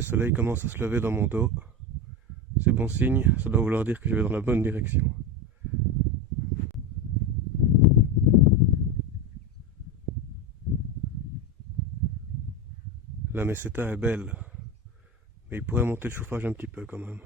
Le soleil commence à se lever dans mon dos. C'est bon signe, ça doit vouloir dire que je vais dans la bonne direction. La meseta est belle, mais il pourrait monter le chauffage un petit peu quand même.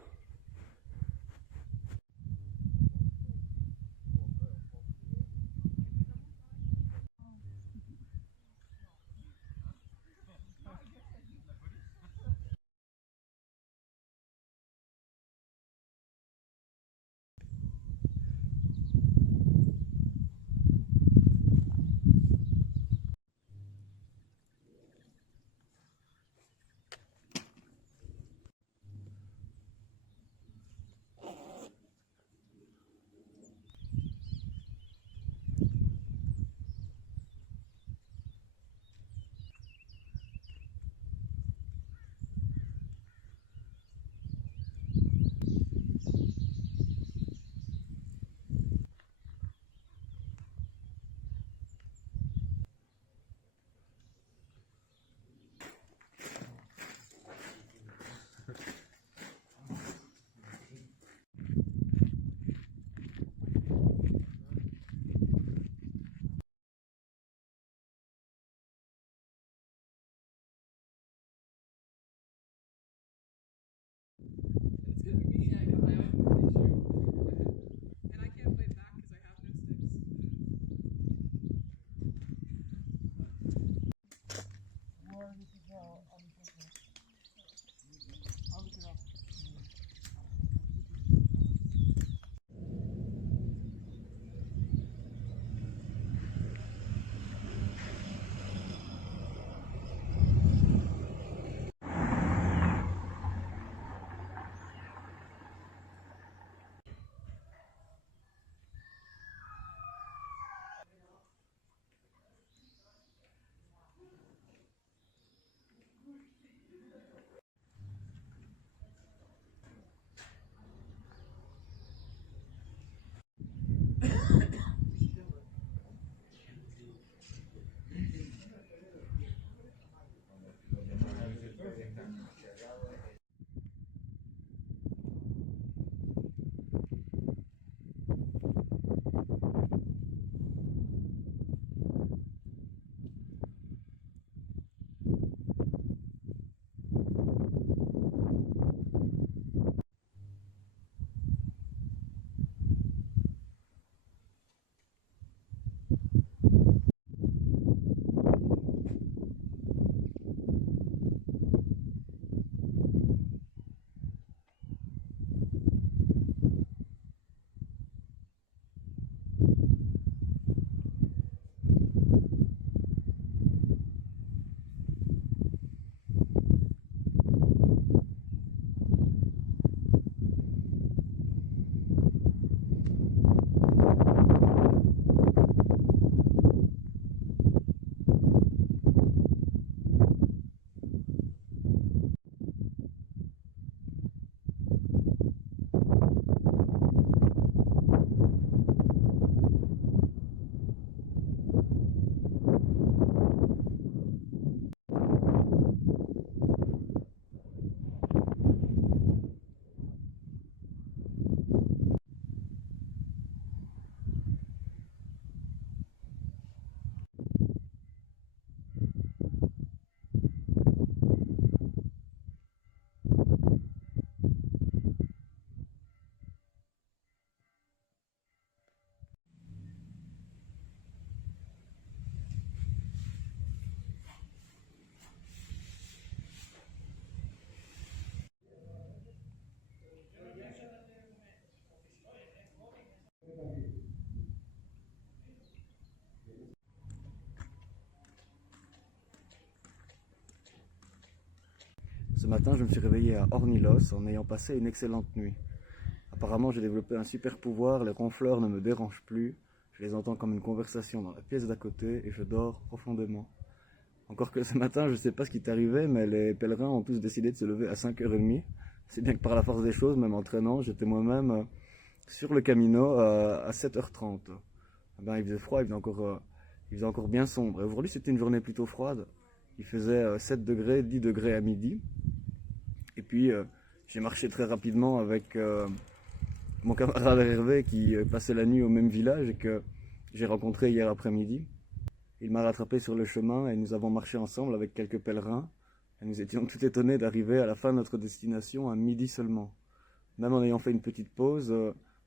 Ce matin, je me suis réveillé à Ornilos en ayant passé une excellente nuit. Apparemment, j'ai développé un super pouvoir, les ronfleurs ne me dérangent plus, je les entends comme une conversation dans la pièce d'à côté et je dors profondément. Encore que ce matin, je ne sais pas ce qui t'est arrivé, mais les pèlerins ont tous décidé de se lever à 5h30. C'est bien que par la force des choses, même entraînant, j'étais moi-même sur le Camino à 7h30. Ben, il faisait froid, il faisait encore bien sombre. Et aujourd'hui, c'était une journée plutôt froide. Il faisait 7 degrés, 10 degrés à midi. Et puis j'ai marché très rapidement avec mon camarade Hervé qui passait la nuit au même village et que j'ai rencontré hier après-midi. Il m'a rattrapé sur le chemin et nous avons marché ensemble avec quelques pèlerins. Et nous étions tout étonnés d'arriver à la fin de notre destination à midi seulement. Même en ayant fait une petite pause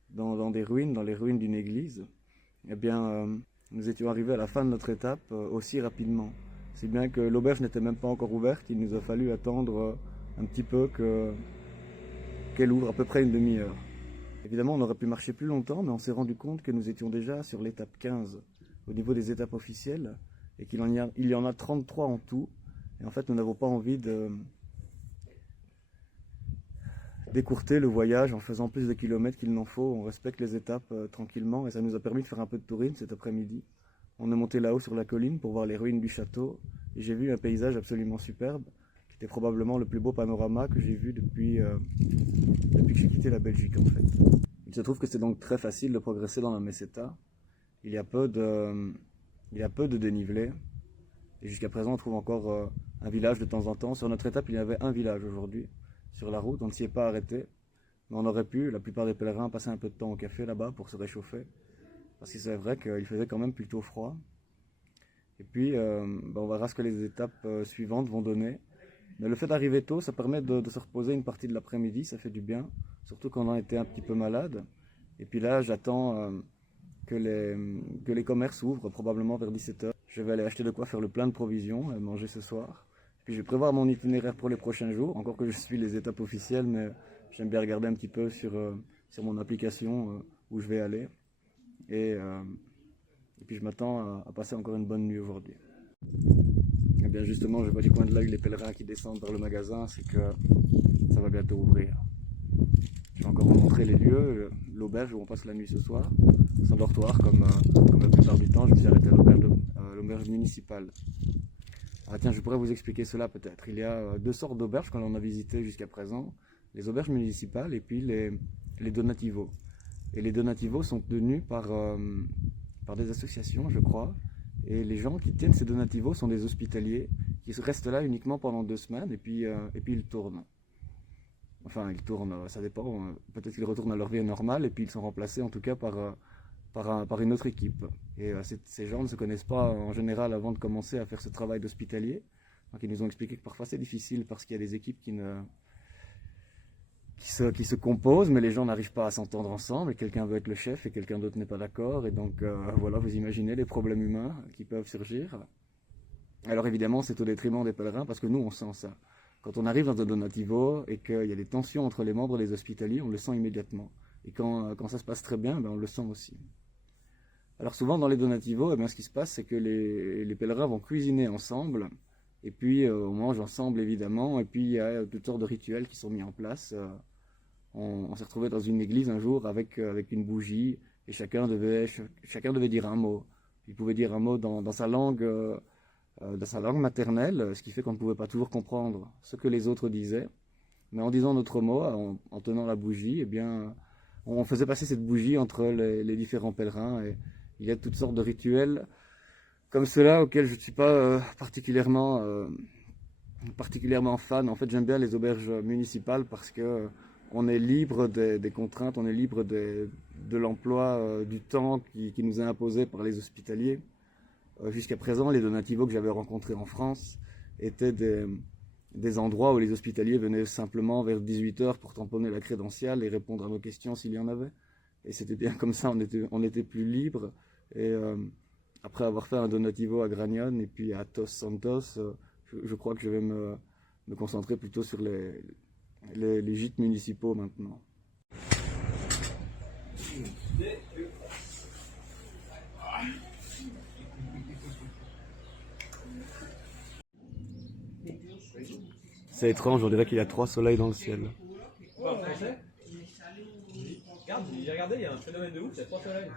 dans les ruines d'une église, eh bien, nous étions arrivés à la fin de notre étape aussi rapidement. Si bien que l'auberge n'était même pas encore ouverte, il nous a fallu attendre un petit peu qu'elle ouvre, à peu près une demi-heure. Évidemment, on aurait pu marcher plus longtemps, mais on s'est rendu compte que nous étions déjà sur l'étape 15 au niveau des étapes officielles et qu'il y en a 33 en tout. Et en fait, nous n'avons pas envie d'écourter le voyage en faisant plus de kilomètres qu'il n'en faut. On respecte les étapes tranquillement et ça nous a permis de faire un peu de tourisme cet après-midi. On est monté là-haut sur la colline pour voir les ruines du château et j'ai vu un paysage absolument superbe qui était probablement le plus beau panorama que j'ai vu depuis que j'ai quitté la Belgique en fait. Il se trouve que c'est donc très facile de progresser dans la Meseta. Il y a peu de dénivelé et jusqu'à présent on trouve encore un village de temps en temps. Sur notre étape il y avait un village aujourd'hui. Sur la route, on ne s'y est pas arrêté, mais on aurait pu, la plupart des pèlerins, passer un peu de temps au café là-bas pour se réchauffer, parce que c'est vrai qu'il faisait quand même plutôt froid. Et puis, on verra ce que les étapes suivantes vont donner. Mais le fait d'arriver tôt, ça permet de se reposer une partie de l'après-midi, ça fait du bien, surtout quand on a été un petit peu malade. Et puis là, j'attends que les commerces ouvrent, probablement vers 17h. Je vais aller acheter de quoi faire le plein de provisions et manger ce soir. Puis je vais prévoir mon itinéraire pour les prochains jours, encore que je suis les étapes officielles, mais j'aime bien regarder un petit peu sur mon application où je vais aller. Et puis je m'attends à passer encore une bonne nuit aujourd'hui. Et bien justement, je vois du coin de l'œil les pèlerins qui descendent vers le magasin, c'est que ça va bientôt ouvrir. Je vais encore vous montrer les lieux, l'auberge où on passe la nuit ce soir. C'est un dortoir, comme la plupart du temps, je me suis arrêté à l'auberge municipale. Ah tiens, je pourrais vous expliquer cela peut-être. Il y a deux sortes d'auberges qu'on a visitées jusqu'à présent. Les auberges municipales et puis les donativos. Et les donativos sont tenus par des associations, je crois. Et les gens qui tiennent ces donativos sont des hospitaliers qui restent là uniquement pendant 2 semaines et puis ils tournent. Enfin, ils tournent, ça dépend. Peut-être qu'ils retournent à leur vie normale et puis ils sont remplacés en tout cas par une autre équipe. Et ces gens ne se connaissent pas en général avant de commencer à faire ce travail d'hospitalier. Donc ils nous ont expliqué que parfois c'est difficile parce qu'il y a des équipes qui se composent, mais les gens n'arrivent pas à s'entendre ensemble et quelqu'un veut être le chef et quelqu'un d'autre n'est pas d'accord. Et donc voilà, vous imaginez les problèmes humains qui peuvent surgir. Alors évidemment c'est au détriment des pèlerins parce que nous on sent ça. Quand on arrive dans un donativo et qu'il y a des tensions entre les membres des hospitaliers, on le sent immédiatement. Et quand ça se passe très bien, on le sent aussi. Alors souvent dans les donativos, ce qui se passe, c'est que les pèlerins vont cuisiner ensemble, et puis on mange ensemble évidemment, et puis il y a toutes sortes de rituels qui sont mis en place. On s'est retrouvé dans une église un jour avec une bougie, et chacun devait dire un mot. Il pouvait dire un mot dans sa langue maternelle, ce qui fait qu'on ne pouvait pas toujours comprendre ce que les autres disaient. Mais en disant notre mot, en tenant la bougie, on faisait passer cette bougie entre les différents pèlerins. Et il y a toutes sortes de rituels comme ceux-là auxquels je ne suis pas particulièrement fan. En fait, j'aime bien les auberges municipales parce que on est libre des contraintes, on est libre de l'emploi du temps qui nous est imposé par les hospitaliers. Jusqu'à présent, les donativos que j'avais rencontrés en France étaient des endroits où les hospitaliers venaient simplement vers 18h pour tamponner la crédentiale et répondre à nos questions s'il y en avait. Et c'était bien comme ça, on était plus libre. Et après avoir fait un donativo à Gragnon et puis à Tos Santos, je crois que je vais me concentrer plutôt sur les gîtes municipaux maintenant. C'est étrange, on dirait qu'il y a 3 soleils dans le ciel. Ouais, en français. Regarde, j'ai regardé, il y a un phénomène de ouf, il y a 3 soleils.